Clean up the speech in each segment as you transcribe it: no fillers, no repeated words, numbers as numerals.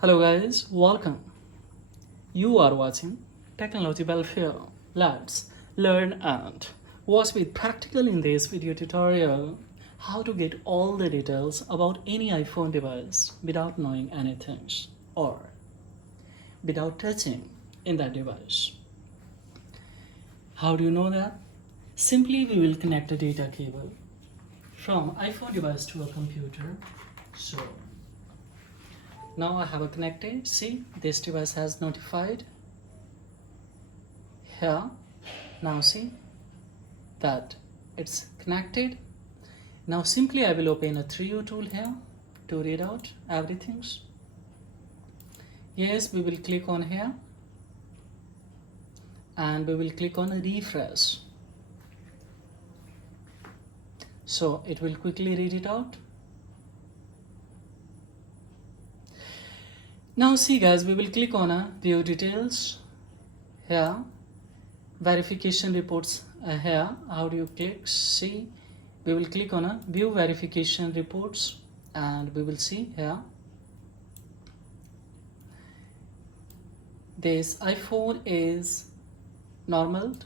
Hello guys, welcome. You are watching Technology Welfare. Let's learn and watch with practical in this video tutorial how to get all the details about any iPhone device without knowing anything or without touching in that device. How do you know that? Simply we will connect a data cable from iPhone device to a computer. So now I have a connected. See, this device has notified here. Now see that it's connected. Now simply I will open a 3U tool here to read out everything. Yes, we will click on here and we will click on refresh. So it will quickly read it out. Now see guys, we will click on a view details here, verification reports here. How do you click? See, we will click on a view verification reports and we will see here this iPhone is normal.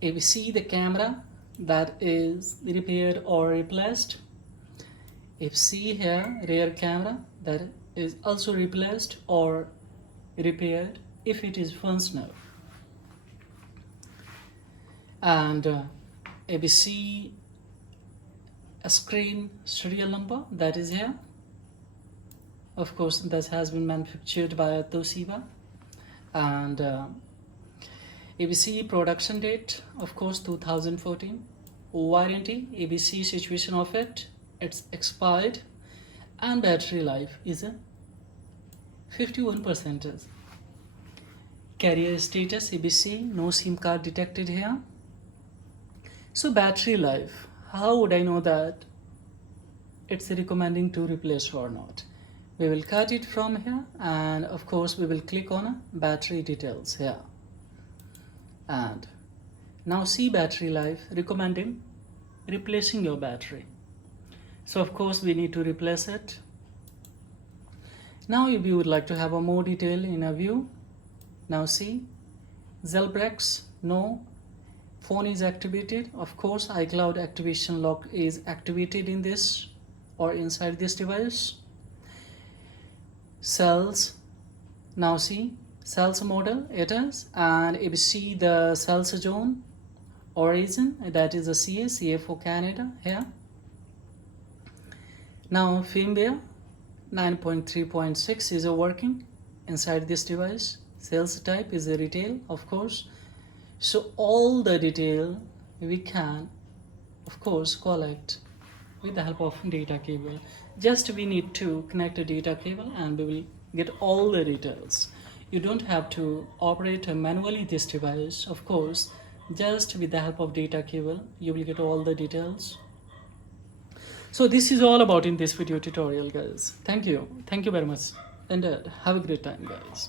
If we see the camera that is repaired or replaced, if see here rear camera that is also replaced or repaired if it is functional, and if we see a screen serial number that is here, of course that has been manufactured by Toshiba, and if we see production date, of course 2014, warranty, if we see situation of it, it's expired, and battery life is a 51%. Carrier status, ABC, no SIM card detected here. So battery life, how would I know that it's recommending to replace or not? We will cut it from here and of course we will click on battery details here. And now see battery life recommending replacing your battery. So of course we need to replace it. Now if you would like to have a more detail in a view, now see jailbreaks, no, phone is activated. Of course iCloud activation lock is activated in this or inside this device. Cells, now see cells model it is, and if you see the cells zone origin, that is a CA for Canada here. Now firmware 9.3.6 is working inside this device. Sales type is a retail, of course. So all the detail we can of course collect with the help of data cable. Just we need to connect a data cable and we will get all the details. You don't have to operate manually this device, of course. Just with the help of data cable you will get all the details. So this is all about in this video tutorial guys. Thank you very much and have a great time guys.